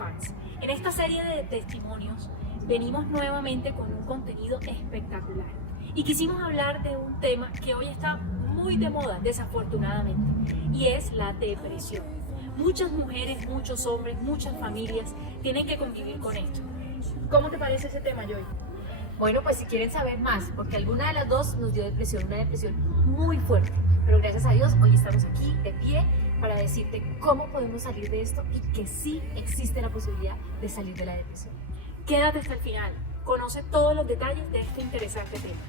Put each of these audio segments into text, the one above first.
Fans. En esta serie de testimonios venimos nuevamente con un contenido espectacular y quisimos hablar de un tema que hoy está muy de moda, desafortunadamente, y es la depresión. Muchas mujeres, muchos hombres, muchas familias tienen que convivir con esto. ¿Cómo te parece ese tema, Joy? Bueno, pues si quieren saber más, porque alguna de las dos nos dio depresión, una depresión muy fuerte, pero gracias a Dios hoy estamos aquí de pie para decirte cómo podemos salir de esto y que sí existe la posibilidad de salir de la depresión. Quédate hasta el final, conoce todos los detalles de este interesante tema.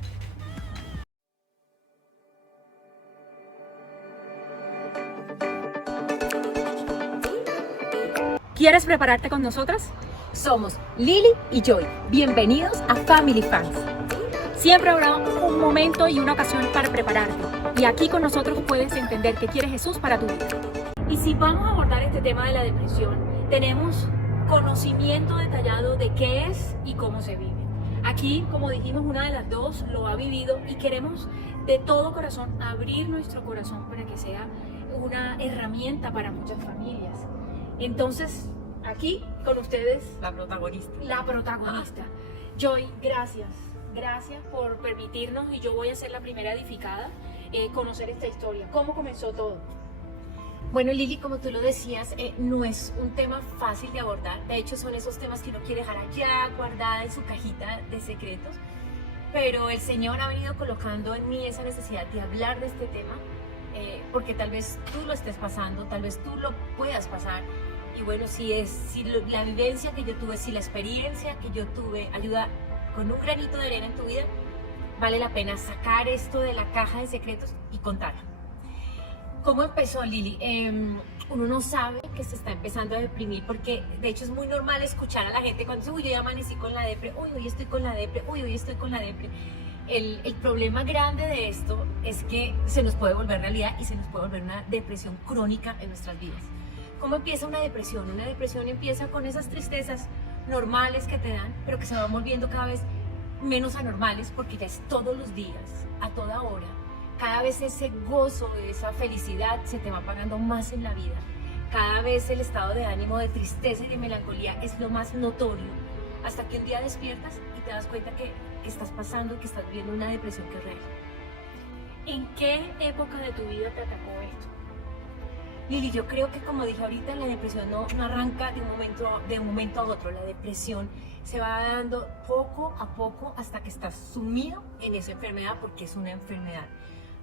¿Quieres prepararte con nosotras? Somos Lili y Joy. Bienvenidos a Family Fans. Siempre habrá un momento y una ocasión para prepararte. Y aquí con nosotros puedes entender qué quiere Jesús para tu vida. Y si vamos a abordar este tema de la depresión, tenemos conocimiento detallado de qué es y cómo se vive. Aquí, como dijimos, una de las dos lo ha vivido y queremos de todo corazón abrir nuestro corazón para que sea una herramienta para muchas familias. Entonces, aquí con ustedes, La protagonista. la protagonista. Joy, gracias. Gracias por permitirnos, y yo voy a ser la primera edificada, conocer esta historia. ¿Cómo comenzó todo? Bueno, Lili, como tú lo decías, no es un tema fácil de abordar. De hecho, son esos temas que uno quiere dejar allá, guardada en su cajita de secretos. Pero el Señor ha venido colocando en mí esa necesidad de hablar de este tema, porque tal vez tú lo estés pasando, tal vez tú lo puedas pasar. Y bueno, la vivencia que yo tuve, si la experiencia que yo tuve ayuda con un granito de arena en tu vida, vale la pena sacar esto de la caja de secretos y contarlo. ¿Cómo empezó, Lili? Uno no sabe que se está empezando a deprimir, porque de hecho es muy normal escuchar a la gente cuando dice, uy, yo ya amanecí con la depre, uy, hoy estoy con la depre, uy, hoy estoy con la depre. El problema grande de esto es que se nos puede volver realidad y se nos puede volver una depresión crónica en nuestras vidas. ¿Cómo empieza una depresión? Una depresión empieza con esas tristezas normales que te dan, pero que se van volviendo cada vez menos anormales, porque ya es todos los días, a toda hora. Cada vez ese gozo, esa felicidad se te va apagando más en la vida. Cada vez el estado de ánimo de tristeza y de melancolía es lo más notorio, hasta que un día despiertas y te das cuenta que estás pasando y que estás viviendo una depresión que es real. ¿En qué época de tu vida te atacó esto? Lili, yo creo que, como dije ahorita, la depresión no arranca de un momento a otro. La depresión se va dando poco a poco hasta que estás sumido en esa enfermedad, porque es una enfermedad.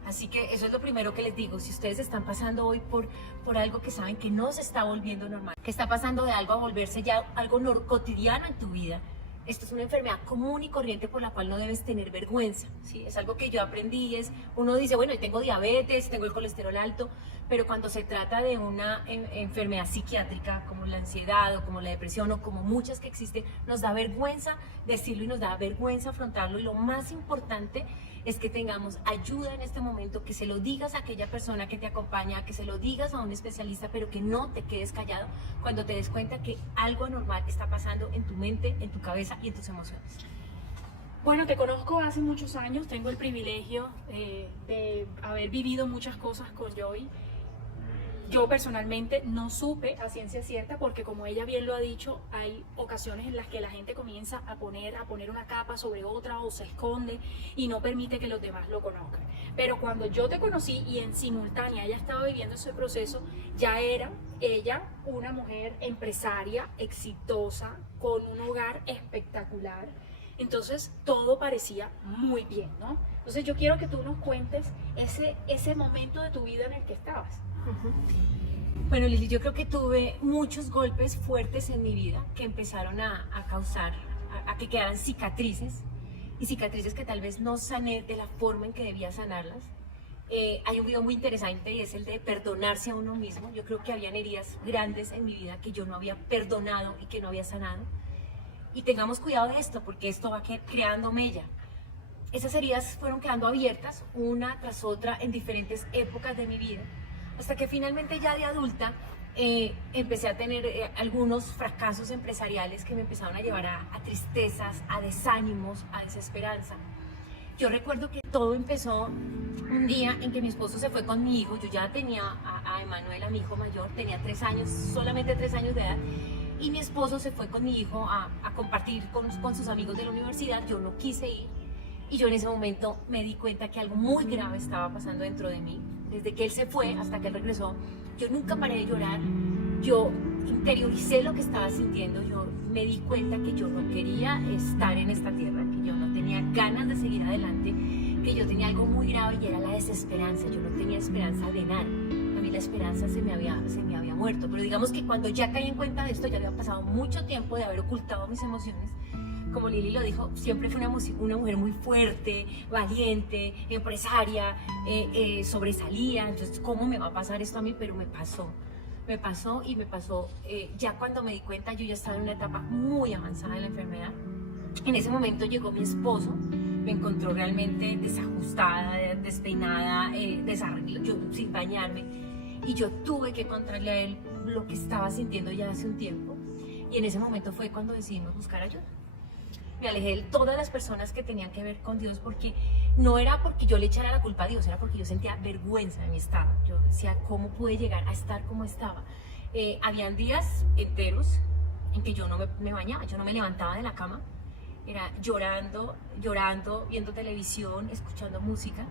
Así que eso es lo primero que les digo. Si ustedes están pasando hoy por algo que saben que no se está volviendo normal, que está pasando de algo a volverse ya algo cotidiano en tu vida, esto es una enfermedad común y corriente por la cual no debes tener vergüenza, ¿sí? Es algo que yo aprendí, uno dice, bueno, tengo diabetes, tengo el colesterol alto, pero cuando se trata de una enfermedad psiquiátrica como la ansiedad o como la depresión o como muchas que existen, nos da vergüenza decirlo y nos da vergüenza afrontarlo, y lo más importante es que tengamos ayuda en este momento, que se lo digas a aquella persona que te acompaña, que se lo digas a un especialista, pero que no te quedes callado cuando te des cuenta que algo anormal está pasando en tu mente, en tu cabeza y en tus emociones. Bueno, te conozco hace muchos años, tengo el privilegio de haber vivido muchas cosas con Joy. Yo personalmente no supe a ciencia cierta, porque como ella bien lo ha dicho, hay ocasiones en las que la gente comienza a poner una capa sobre otra, o se esconde y no permite que los demás lo conozcan. Pero cuando yo te conocí y en simultánea ella estaba viviendo ese proceso, ya era ella una mujer empresaria, exitosa, con un hogar espectacular. Entonces todo parecía muy bien, ¿no? Entonces yo quiero que tú nos cuentes ese momento de tu vida en el que estabas. Bueno, Lili, yo creo que tuve muchos golpes fuertes en mi vida que empezaron a causar, a que quedaran cicatrices, y cicatrices que tal vez no sané de la forma en que debía sanarlas. Hay un video muy interesante y es el de perdonarse a uno mismo. Yo creo que habían heridas grandes en mi vida que yo no había perdonado y que no había sanado. Y tengamos cuidado de esto, porque esto va creando mella. Esas heridas fueron quedando abiertas una tras otra en diferentes épocas de mi vida, hasta que finalmente ya de adulta empecé a tener algunos fracasos empresariales que me empezaron a llevar a tristezas, a desánimos, a desesperanza. Yo recuerdo que todo empezó un día en que mi esposo se fue con mi hijo. Yo ya tenía a Emanuel, a mi hijo mayor, tenía 3 años, solamente 3 años de edad, y mi esposo se fue con mi hijo a compartir con sus amigos de la universidad. Yo no quise ir y yo en ese momento me di cuenta que algo muy grave estaba pasando dentro de mí. Desde que él se fue hasta que él regresó, yo nunca paré de llorar. Yo interioricé lo que estaba sintiendo. Yo me di cuenta que yo no quería estar en esta tierra, que yo no tenía ganas de seguir adelante, que yo tenía algo muy grave y era la desesperanza. Yo no tenía esperanza de nada. A mí la esperanza se me había muerto. Pero digamos que cuando ya caí en cuenta de esto, ya había pasado mucho tiempo de haber ocultado mis emociones. Como Lili lo dijo, siempre fue una mujer muy fuerte, valiente, empresaria, sobresalía. Entonces, ¿cómo me va a pasar esto a mí? Pero me pasó. Ya cuando me di cuenta, yo ya estaba en una etapa muy avanzada de la enfermedad. En ese momento llegó mi esposo, me encontró realmente desajustada, despeinada, yo sin bañarme, y yo tuve que contarle a él lo que estaba sintiendo ya hace un tiempo. Y en ese momento fue cuando decidimos buscar ayuda. Me alejé de todas las personas que tenían que ver con Dios, porque no era porque yo le echara la culpa a Dios, era porque yo sentía vergüenza de mi estado. Yo decía, ¿cómo pude llegar a estar como estaba? Habían días enteros en que yo no me bañaba, yo no me levantaba de la cama, era llorando, viendo televisión, escuchando música.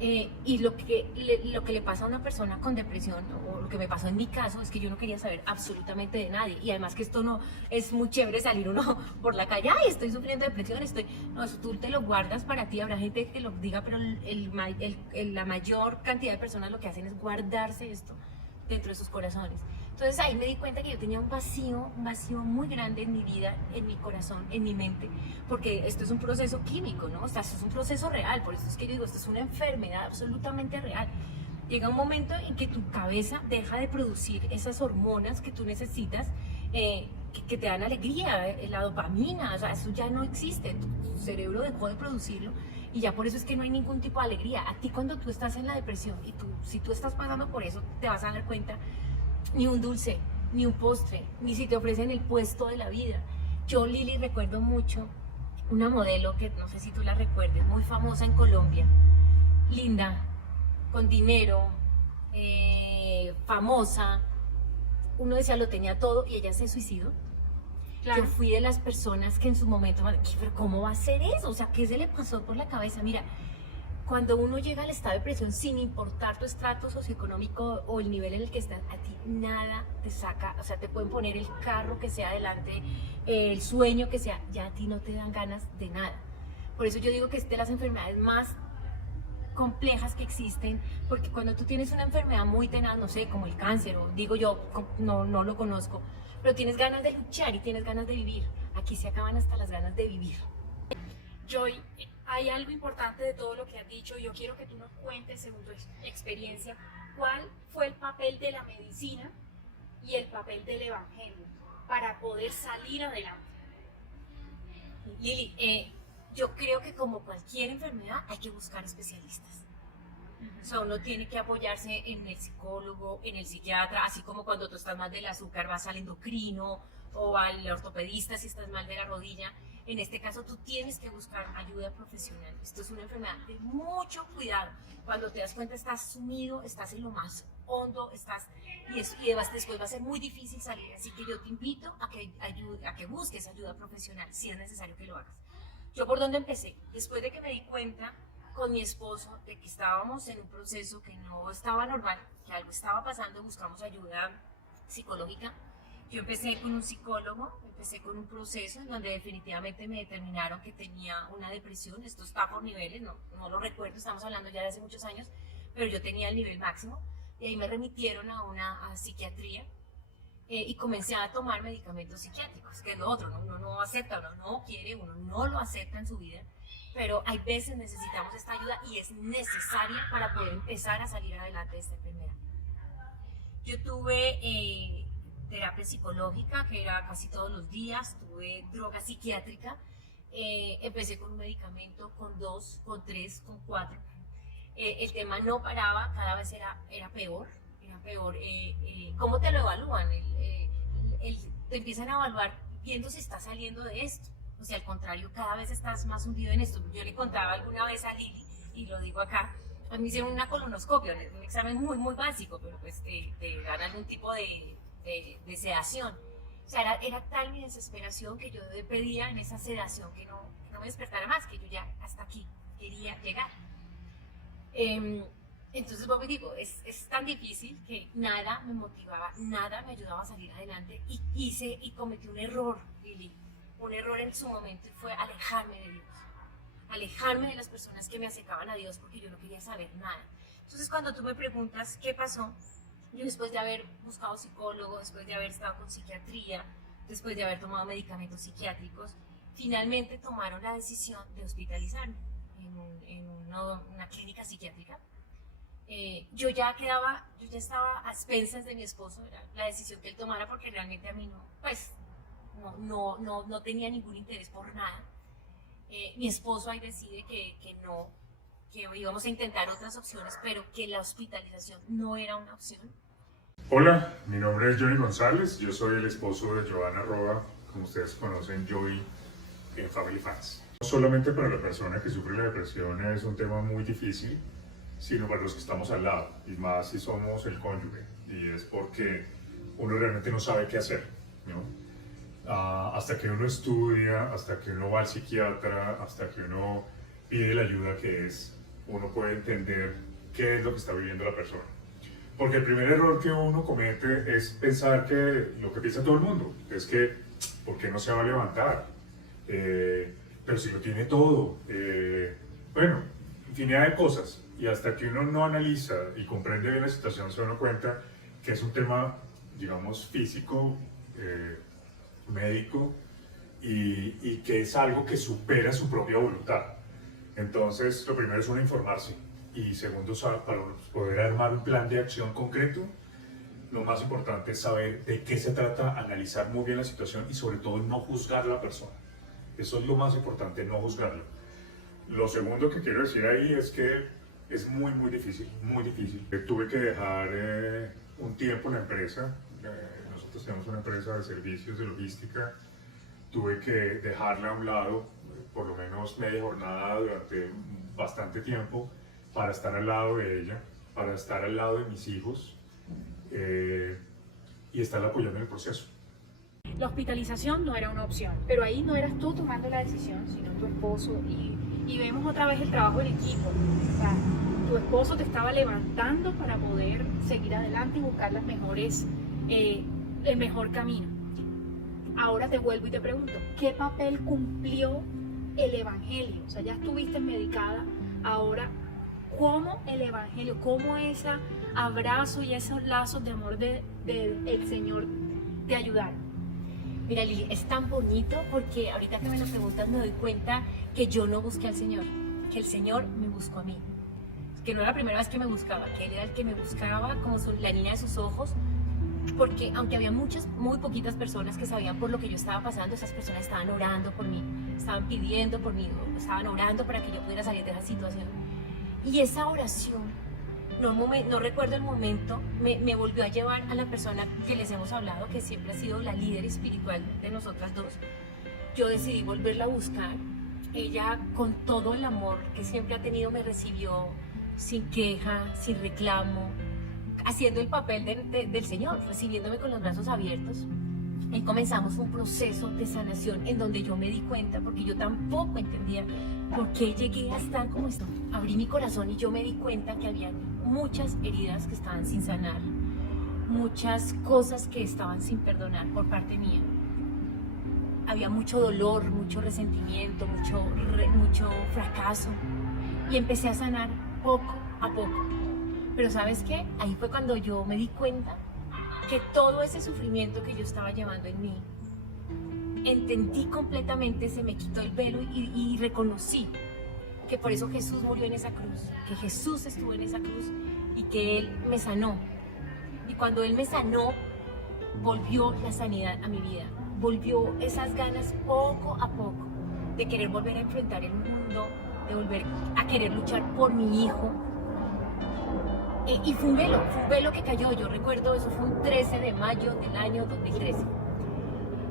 Y lo que le pasa a una persona con depresión, o lo que me pasó en mi caso, es que yo no quería saber absolutamente de nadie. Y además que esto no es muy chévere salir uno por la calle, ay, estoy sufriendo depresión, no, eso tú te lo guardas para ti. Habrá gente que lo diga, pero la mayor cantidad de personas lo que hacen es guardarse esto dentro de sus corazones. Entonces ahí me di cuenta que yo tenía un vacío muy grande en mi vida, en mi corazón, en mi mente, porque esto es un proceso químico, ¿no? O sea, esto es un proceso real. Por eso es que yo digo, esto es una enfermedad absolutamente real. Llega un momento en que tu cabeza deja de producir esas hormonas que tú necesitas, que te dan alegría, la dopamina, o sea, eso ya no existe, tu cerebro dejó de producirlo. Y ya por eso es que no hay ningún tipo de alegría. A ti, cuando tú estás en la depresión y si tú estás pasando por eso, te vas a dar cuenta, ni un dulce, ni un postre, ni si te ofrecen el puesto de la vida. Yo, Lili, recuerdo mucho una modelo que no sé si tú la recuerdes, muy famosa en Colombia, linda, con dinero, famosa. Uno decía, lo tenía todo, y ella se suicidó. Claro. Yo fui de las personas que en su momento, pero ¿cómo va a ser eso? O sea, ¿qué se le pasó por la cabeza? Mira, cuando uno llega al estado de depresión, sin importar tu estrato socioeconómico o el nivel en el que estás, a ti nada te saca. O sea, te pueden poner el carro que sea adelante, el sueño que sea, ya a ti no te dan ganas de nada. Por eso yo digo que es de las enfermedades más complejas que existen, porque cuando tú tienes una enfermedad muy tenaz, no sé, como el cáncer, o digo yo, no lo conozco, pero tienes ganas de luchar y tienes ganas de vivir, aquí se acaban hasta las ganas de vivir. Joy, hay algo importante de todo lo que has dicho. Yo quiero que tú nos cuentes, según tu experiencia, cuál fue el papel de la medicina y el papel del evangelio para poder salir adelante. Lili, yo creo que como cualquier enfermedad hay que buscar especialistas. O sea, uno tiene que apoyarse en el psicólogo, en el psiquiatra, así como cuando tú estás mal del azúcar vas al endocrino o al ortopedista si estás mal de la rodilla. En este caso tú tienes que buscar ayuda profesional. Esto es una enfermedad de mucho cuidado. Cuando te das cuenta estás sumido, estás en lo más hondo, y después va a ser muy difícil salir. Así que yo te invito a que busques ayuda profesional si es necesario que lo hagas. ¿Yo por dónde empecé? Después de que me di cuenta con mi esposo de que estábamos en un proceso que no estaba normal, que algo estaba pasando, buscamos ayuda psicológica. Yo empecé con un psicólogo, empecé con un proceso en donde definitivamente me determinaron que tenía una depresión. Esto está por niveles, no lo recuerdo, estamos hablando ya de hace muchos años, pero yo tenía el nivel máximo. Y ahí me remitieron a psiquiatría, y comencé a tomar medicamentos psiquiátricos, que es lo otro, ¿no? Uno no acepta, uno no quiere, uno no lo acepta en su vida, pero hay veces necesitamos esta ayuda y es necesaria para poder empezar a salir adelante de esta enfermedad. Yo tuve terapia psicológica, que era casi todos los días, tuve droga psiquiátrica, empecé con un medicamento, con 2, con 3, con 4. El tema no paraba, cada vez era peor. ¿Cómo te lo evalúan? Te empiezan a evaluar viendo si estás saliendo de esto. O sea, al contrario, cada vez estás más hundido en esto. Yo le contaba alguna vez a Lili, y lo digo acá, a mí me hicieron una colonoscopia, un examen muy básico, pero pues te dan algún tipo de sedación. sea, era tal mi desesperación que yo pedía en esa sedación que no me despertara más, que yo ya hasta aquí quería llegar. Entonces, como digo, es tan difícil que nada me motivaba, nada me ayudaba a salir adelante y cometí un error, Lili, un error en su momento y fue alejarme de Dios, alejarme de las personas que me acercaban a Dios porque yo no quería saber nada. Entonces, cuando tú me preguntas qué pasó, yo después de haber buscado psicólogo, después de haber estado con psiquiatría, después de haber tomado medicamentos psiquiátricos, finalmente tomaron la decisión de hospitalizarme en una clínica psiquiátrica. Yo ya estaba a expensas de mi esposo, era la decisión que él tomara porque realmente a mí no tenía ningún interés por nada. Mi esposo ahí decide que no, que íbamos a intentar otras opciones, pero que la hospitalización no era una opción. Hola, mi nombre es Johnny González, yo soy el esposo de Joana Roa, como ustedes conocen, Joy en Family Fans. No solamente para la persona que sufre la depresión es un tema muy difícil, sino para los que estamos al lado, y más si somos el cónyuge, y es porque uno realmente no sabe qué hacer, ¿no? Hasta que uno estudia, hasta que uno va al psiquiatra, hasta que uno pide la ayuda que es, uno puede entender qué es lo que está viviendo la persona. Porque el primer error que uno comete es pensar que lo que piensa todo el mundo, es que, ¿por qué no se va a levantar? Pero si lo tiene todo, bueno, infinidad de cosas. Y hasta que uno no analiza y comprende bien la situación, se da cuenta que es un tema, digamos, físico, médico, y que es algo que supera su propia voluntad. Entonces, lo primero es uno informarse. Y segundo, para poder armar un plan de acción concreto, lo más importante es saber de qué se trata, analizar muy bien la situación y sobre todo no juzgar a la persona. Eso es lo más importante, no juzgarlo. Lo segundo que quiero decir ahí es que es muy difícil, muy difícil. Tuve que dejar un tiempo en la empresa. Nosotros tenemos una empresa de servicios de logística. Tuve que dejarla a un lado, por lo menos media jornada durante bastante tiempo, para estar al lado de ella, para estar al lado de mis hijos y estarla apoyando en el proceso. La hospitalización no era una opción, pero ahí no eras tú tomando la decisión, sino tu esposo. Y vemos otra vez el trabajo en equipo. O sea, tu esposo te estaba levantando para poder seguir adelante y buscar las mejores, el mejor camino. Ahora te vuelvo y te pregunto, ¿qué papel cumplió el Evangelio? O sea, ya estuviste medicada, ahora, ¿cómo el Evangelio, cómo ese abrazo y esos lazos de amor del Señor te ayudaron? Mira, Lili, es tan bonito porque ahorita que me lo preguntas me doy cuenta que yo no busqué al Señor, que el Señor me buscó a mí. Que no era la primera vez que me buscaba, que Él era el que me buscaba como la niña de sus ojos, porque aunque había muy poquitas personas que sabían por lo que yo estaba pasando, esas personas estaban orando por mí, estaban pidiendo por mí, estaban orando para que yo pudiera salir de esa situación. Y esa oración, no recuerdo el momento, me volvió a llevar a la persona que les hemos hablado, que siempre ha sido la líder espiritual de nosotras dos. Yo decidí volverla a buscar. Ella, con todo el amor que siempre ha tenido, me recibió sin queja, sin reclamo, haciendo el papel del Señor, recibiéndome con los brazos abiertos. Y comenzamos un proceso de sanación en donde yo me di cuenta, porque yo tampoco entendía por qué llegué a estar como esto. Abrí mi corazón y yo me di cuenta que había muchas heridas que estaban sin sanar, muchas cosas que estaban sin perdonar por parte mía. Había mucho dolor, mucho resentimiento, mucho fracaso. Y empecé a sanar poco a poco. Pero ¿sabes qué? Ahí fue cuando yo me di cuenta que todo ese sufrimiento que yo estaba llevando en mí, entendí completamente, se me quitó el velo y reconocí que por eso Jesús murió en esa cruz, que Jesús estuvo en esa cruz y que Él me sanó. Y cuando Él me sanó, volvió la sanidad a mi vida, volvió esas ganas poco a poco de querer volver a enfrentar el mundo, de volver a querer luchar por mi hijo. Y fue un velo que cayó, yo recuerdo, eso fue un 13 de mayo del año 2013.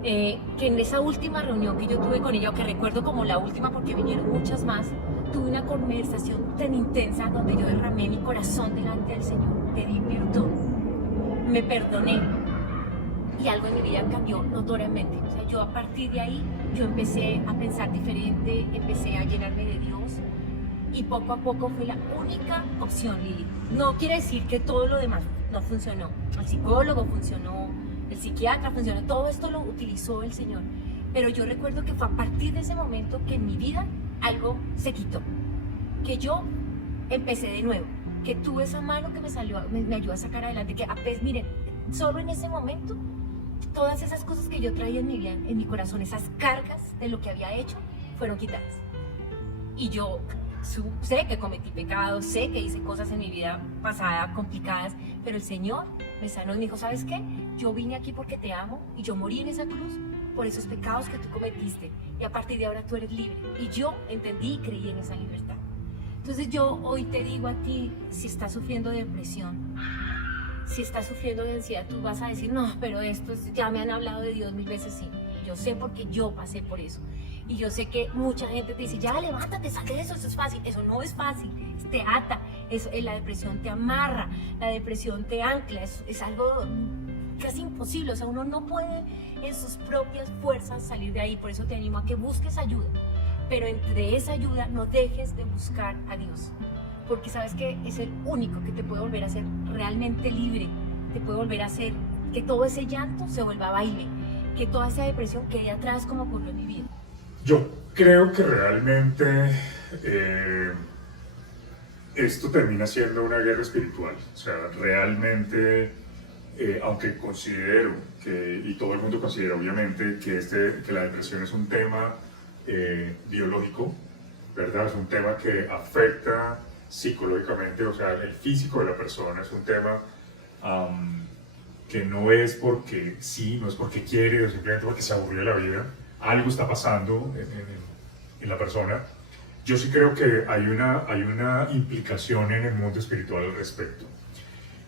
Que en esa última reunión que yo tuve con ella, o que recuerdo como la última porque vinieron muchas más, tuve una conversación tan intensa donde yo derramé mi corazón delante del Señor, pedí perdón, me perdoné y algo en mi vida cambió notoriamente. O sea, yo a partir de ahí, yo empecé a pensar diferente, empecé a llenarme de Dios y poco a poco fue la única opción, Lili. No quiere decir que todo lo demás no funcionó. El psicólogo funcionó, el psiquiatra funcionó, todo esto lo utilizó el Señor. Pero yo recuerdo que fue a partir de ese momento que en mi vida algo se quitó, que yo empecé de nuevo, que tuve esa mano que me ayudó a sacar adelante, que miren, solo en ese momento todas esas cosas que yo traía en mi vida, en mi corazón, esas cargas de lo que había hecho, fueron quitadas. Y yo sé que cometí pecados, sé que hice cosas en mi vida pasada complicadas, pero el Señor me sanó y me dijo, ¿sabes qué? Yo vine aquí porque te amo y yo morí en esa cruz por esos pecados que tú cometiste y a partir de ahora tú eres libre. Y yo entendí y creí en esa libertad. Entonces yo hoy te digo a ti, si estás sufriendo de depresión, si estás sufriendo de ansiedad, tú vas a decir, no, pero ya me han hablado de Dios 1000 veces, sí. Yo sé porque yo pasé por eso. Y yo sé que mucha gente te dice, ya levántate, sal de eso es fácil. Eso no es fácil, te ata, la depresión te amarra, la depresión te ancla, es algo casi imposible. O sea, uno no puede en sus propias fuerzas salir de ahí. Por eso te animo a que busques ayuda. Pero entre esa ayuda no dejes de buscar a Dios. Porque sabes que es el único que te puede volver a hacer realmente libre. Te puede volver a hacer que todo ese llanto se vuelva baile. Que toda esa depresión quede atrás como ocurrió en mi vida. Yo creo que realmente esto termina siendo una guerra espiritual. O sea, realmente, aunque considero y todo el mundo considera obviamente que la depresión es un tema biológico, ¿verdad? Es un tema que afecta psicológicamente, o sea, el físico de la persona, es un tema que no es porque sí, no es porque quiere, o simplemente porque se aburrió de la vida. Algo está pasando en la persona. Yo sí creo que hay una implicación en el mundo espiritual al respecto.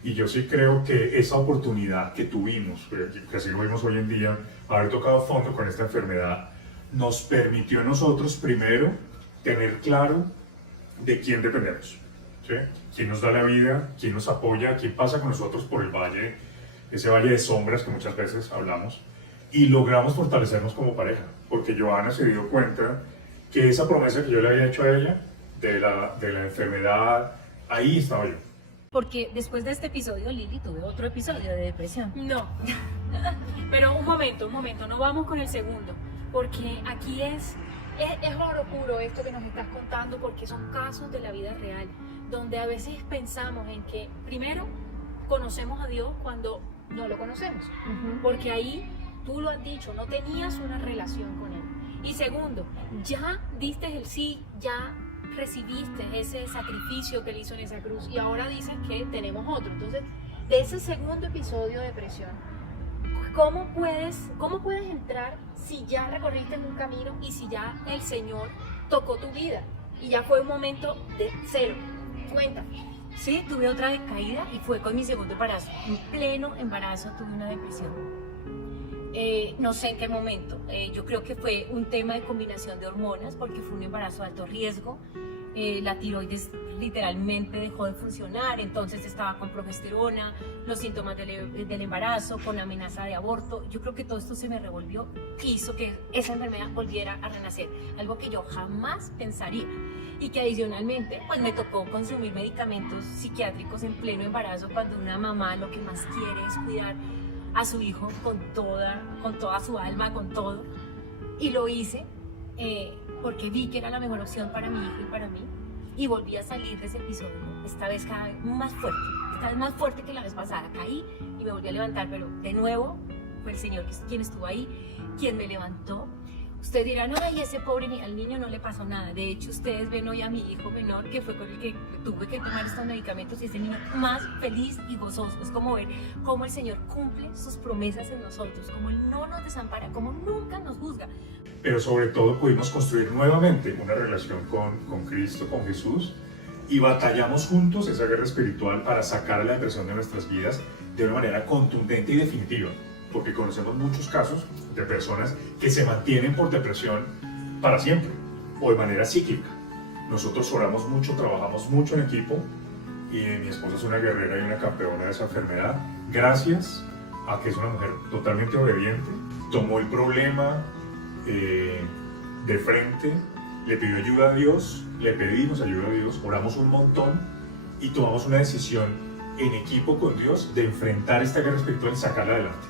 Y yo sí creo que esa oportunidad que tuvimos, que así lo vimos hoy en día, haber tocado fondo con esta enfermedad, nos permitió a nosotros primero tener claro de quién dependemos, ¿sí? Quién nos da la vida, quién nos apoya, quién pasa con nosotros por el valle, ese valle de sombras que muchas veces hablamos, y logramos fortalecernos como pareja, porque Johanna se dio cuenta que esa promesa que yo le había hecho a ella, de la enfermedad, ahí estaba yo. Porque después de este episodio, Lili, tuve otro episodio de depresión. No. Pero un momento, no vamos con el segundo, porque aquí es oro puro esto que nos estás contando, porque son casos de la vida real, donde a veces pensamos en que primero conocemos a Dios cuando no lo conocemos, porque ahí, tú lo has dicho, no tenías una relación con Él. Y segundo, ya diste el sí, ya recibiste ese sacrificio que Él hizo en esa cruz y ahora dices que tenemos otro. Entonces, de ese segundo episodio de depresión, ¿cómo puedes entrar si ya recorriste un camino y si ya el Señor tocó tu vida y ya fue un momento de cero? Cuéntame. Sí, tuve otra decaída y fue con mi segundo embarazo. En pleno embarazo tuve una depresión. No sé en qué momento. Yo creo que fue un tema de combinación de hormonas porque fue un embarazo de alto riesgo. La tiroides literalmente dejó de funcionar, entonces estaba con progesterona, los síntomas del embarazo, con amenaza de aborto. Yo creo que todo esto se me revolvió y hizo que esa enfermedad volviera a renacer, algo que yo jamás pensaría. Y que adicionalmente pues me tocó consumir medicamentos psiquiátricos en pleno embarazo, cuando una mamá lo que más quiere es cuidar a su hijo con toda su alma, con todo. Y lo hice porque vi que era la mejor opción para mi hijo y para mí. Y volví a salir de ese episodio, esta vez cada vez más fuerte que la vez pasada. Caí y me volví a levantar, pero de nuevo fue el Señor quien estuvo ahí, quien me levantó. Ustedes dirán, ay, ese pobre al niño no le pasó nada. De hecho, ustedes ven hoy a mi hijo menor, que fue con el que tuve que tomar estos medicamentos, y es el niño más feliz y gozoso. Es como ver cómo el Señor cumple sus promesas en nosotros, cómo Él no nos desampara, cómo nunca nos juzga. Pero sobre todo pudimos construir nuevamente una relación con Cristo, con Jesús, y batallamos juntos esa guerra espiritual para sacar la depresión de nuestras vidas de una manera contundente y definitiva. Porque conocemos muchos casos de personas que se mantienen por depresión para siempre o de manera cíclica. Nosotros oramos mucho, trabajamos mucho en equipo, y mi esposa es una guerrera y una campeona de esa enfermedad. Gracias a que es una mujer totalmente obediente, tomó el problema de frente, le pidió ayuda a Dios, le pedimos ayuda a Dios, oramos un montón y tomamos una decisión en equipo con Dios de enfrentar esta guerra espiritual y sacarla adelante.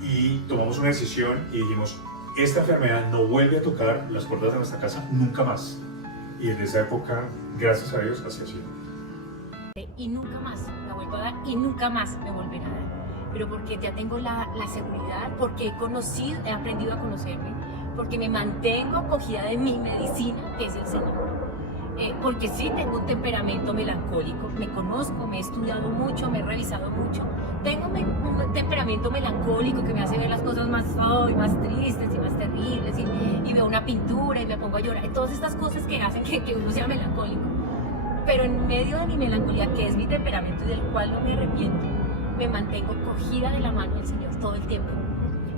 Y tomamos una decisión y dijimos, esta enfermedad no vuelve a tocar las puertas de nuestra casa nunca más. Y desde esa época, gracias a Dios, así ha sido. Y nunca más la vuelvo a dar y nunca más me volverá a dar. Pero porque ya tengo la seguridad, porque he aprendido a conocerme, porque me mantengo cogida de mi medicina, que es el Señor. Porque sí tengo un temperamento melancólico, me conozco, me he estudiado mucho, me he revisado mucho. Tengo un temperamento melancólico que me hace ver las cosas más tristes y más terribles, y veo una pintura y me pongo a llorar, y todas estas cosas que hacen que uno sea melancólico. Pero en medio de mi melancolía, que es mi temperamento y del cual no me arrepiento, me mantengo cogida de la mano del Señor todo el tiempo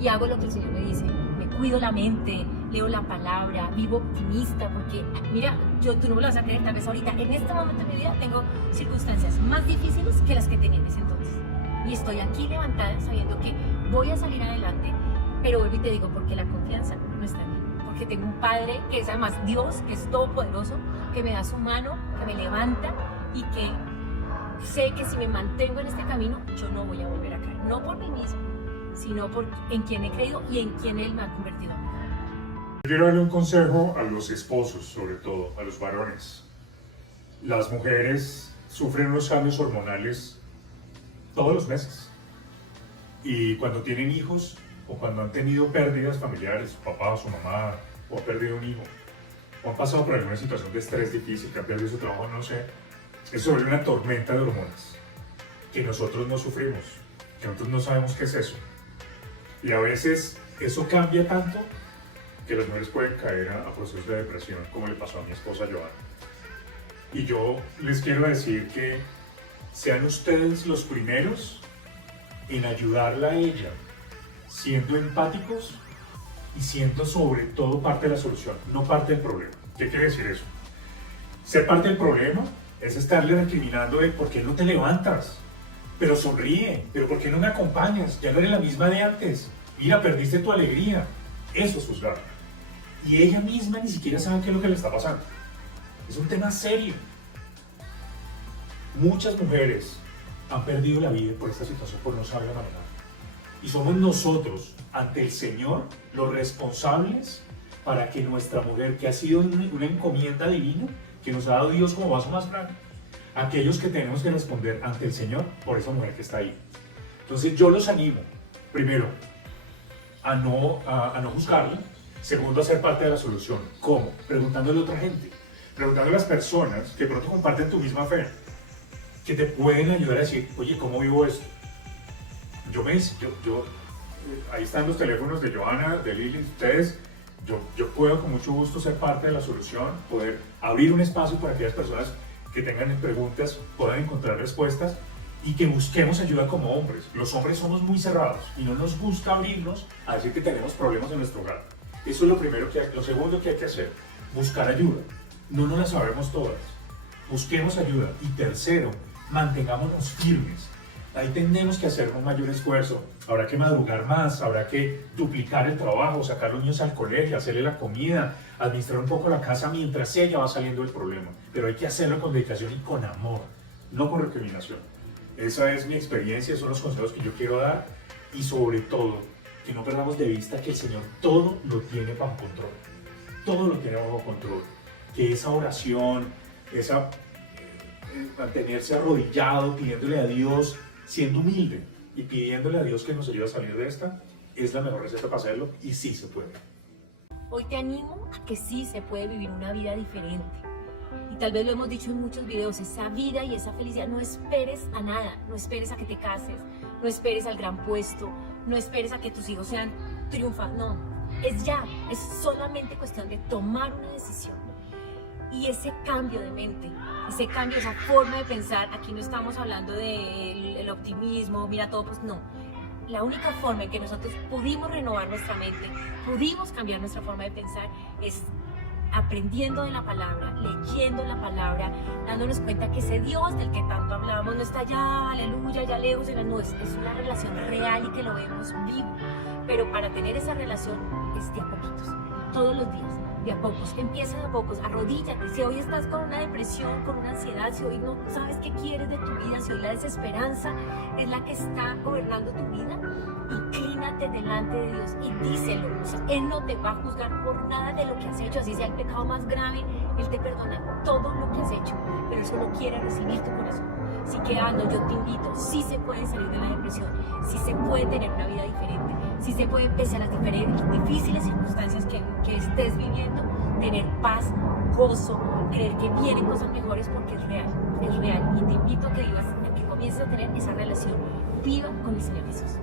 y hago lo que el Señor me dice. Me cuido la mente, leo la palabra, vivo optimista, porque mira, tú no me lo vas a creer, tal vez ahorita, en este momento de mi vida, tengo circunstancias más difíciles que las que tenía en ese entonces. Y estoy aquí levantada sabiendo que voy a salir adelante, pero vuelvo y te digo, porque la confianza no está en mí, porque tengo un Padre que es además Dios, que es todopoderoso, que me da su mano, que me levanta y que sé que si me mantengo en este camino, yo no voy a volver a caer, no por mí mismo, sino en quien he creído y en quien Él me ha convertido. Quiero darle un consejo a los esposos, sobre todo, a los varones. Las mujeres sufren unos cambios hormonales todos los meses. Y cuando tienen hijos, o cuando han tenido pérdidas familiares, su papá o su mamá, o han perdido un hijo, o han pasado por alguna situación de estrés difícil, que han perdido su trabajo, no sé, eso vuelve una tormenta de hormonas, que nosotros no sufrimos, que nosotros no sabemos qué es eso. Y a veces eso cambia tanto que las mujeres pueden caer a procesos de depresión, como le pasó a mi esposa Joana. Y yo les quiero decir que sean ustedes los primeros en ayudarla a ella, siendo empáticos y siendo sobre todo parte de la solución, no parte del problema. ¿Qué quiere decir eso? Ser parte del problema es estarle recriminando de ¿por qué no te levantas? Pero sonríe, pero ¿por qué no me acompañas? Ya no eres la misma de antes. Mira, perdiste tu alegría. Eso es juzgar. Y ella misma ni siquiera sabe qué es lo que le está pasando. Es un tema serio. Muchas mujeres han perdido la vida por esta situación, por no saber manejar. Y somos nosotros, ante el Señor, los responsables para que nuestra mujer, que ha sido una encomienda divina, que nos ha dado Dios como vaso más grande, aquellos que tenemos que responder ante el Señor por esa mujer que está ahí. Entonces yo los animo, primero, a no juzgarla, segundo, a ser parte de la solución. ¿Cómo? Preguntándole a otra gente, preguntándole a las personas que pronto comparten tu misma fe, que te pueden ayudar a decir, oye, ¿cómo vivo esto? Ahí están los teléfonos de Joana, de Lili, ustedes. Yo puedo con mucho gusto ser parte de la solución, poder abrir un espacio para aquellas personas que tengan preguntas, puedan encontrar respuestas y que busquemos ayuda como hombres. Los hombres somos muy cerrados y no nos gusta abrirnos a decir que tenemos problemas en nuestro hogar. Eso es lo segundo que hay que hacer, buscar ayuda. No nos la sabemos todas, busquemos ayuda. Y tercero, mantengámonos firmes. Ahí tenemos que hacer un mayor esfuerzo. Habrá que madrugar más, habrá que duplicar el trabajo, sacar a los niños al colegio, hacerle la comida, administrar un poco la casa mientras ella va saliendo del problema. Pero hay que hacerlo con dedicación y con amor, no con recriminación. Esa es mi experiencia, esos son los consejos que yo quiero dar. Y sobre todo, que no perdamos de vista que el Señor todo lo tiene bajo control. Todo lo tiene bajo control. Que esa oración, mantenerse arrodillado, pidiéndole a Dios, siendo humilde y pidiéndole a Dios que nos ayude a salir de esta, es la mejor receta para hacerlo y sí se puede. Hoy te animo a que sí se puede vivir una vida diferente. Y tal vez lo hemos dicho en muchos videos, esa vida y esa felicidad, no esperes a nada, no esperes a que te cases, no esperes al gran puesto, no esperes a que tus hijos sean triunfan, no, es ya, es solamente cuestión de tomar una decisión. Y ese cambio de mente, ese cambio, esa forma de pensar, aquí no estamos hablando del optimismo, mira todo, pues no. La única forma en que nosotros pudimos renovar nuestra mente, pudimos cambiar nuestra forma de pensar, es aprendiendo de la palabra, leyendo la palabra, dándonos cuenta que ese Dios del que tanto hablamos no está allá, aleluya, allá lejos en las nubes, es una relación real y que lo vemos vivo. Pero para tener esa relación es de a poquitos, todos los días, de a pocos. Empieza de a pocos, arrodíllate. Si hoy estás con una depresión, con una ansiedad, si hoy no sabes qué quieres de tu vida, si hoy la desesperanza es la que está gobernando tu vida, inclínate delante de Dios y díselo. O sea, Él no te va a juzgar por nada de lo que has hecho, así sea el pecado más grave, Él te perdona todo lo que has hecho, pero Él solo quiere recibir tu corazón. Así que ando, yo te invito, sí se puede salir de la depresión, sí se puede tener una vida diferente, sí se puede, pese a las difíciles circunstancias que estés viviendo, tener paz, gozo, creer que vienen cosas mejores porque es real. Y te invito a que vivas, a que comiences a tener esa relación viva con mi Señor Jesús.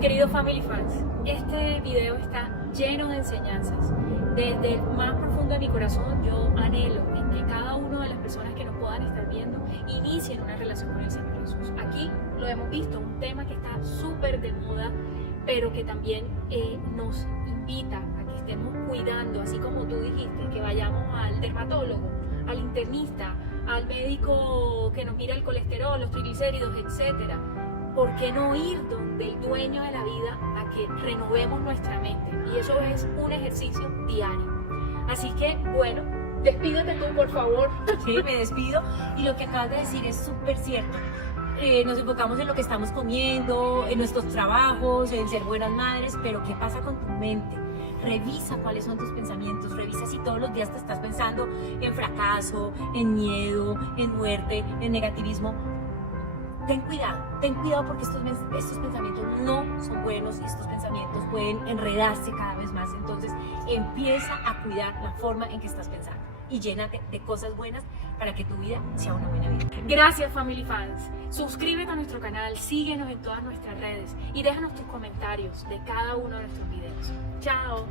Queridos Family Fans, este video está lleno de enseñanzas. Desde el más profundo de mi corazón yo anhelo en que cada una de las personas que nos puedan estar viendo inicien una relación con el Señor Jesús. Aquí lo hemos visto, un tema que está súper de moda, pero que también nos invita a que estemos cuidando, así como tú dijiste, que vayamos al dermatólogo, al internista, al médico que nos mira el colesterol, los triglicéridos, etcétera. ¿Por qué no ir donde el dueño de la vida a que renovemos nuestra mente? Y eso es un ejercicio diario. Así que, bueno, despídete tú, por favor. Sí, me despido. Y lo que acabas de decir es súper cierto. Nos enfocamos en lo que estamos comiendo, en nuestros trabajos, en ser buenas madres, pero ¿qué pasa con tu mente? Revisa cuáles son tus pensamientos, revisa si todos los días te estás pensando en fracaso, en miedo, en muerte, en negativismo. Ten cuidado porque estos pensamientos no son buenos y estos pensamientos pueden enredarse cada vez más. Entonces empieza a cuidar la forma en que estás pensando y llénate de cosas buenas para que tu vida sea una buena vida. Gracias, Family Fans. Suscríbete a nuestro canal, síguenos en todas nuestras redes y déjanos tus comentarios de cada uno de nuestros videos. Chao.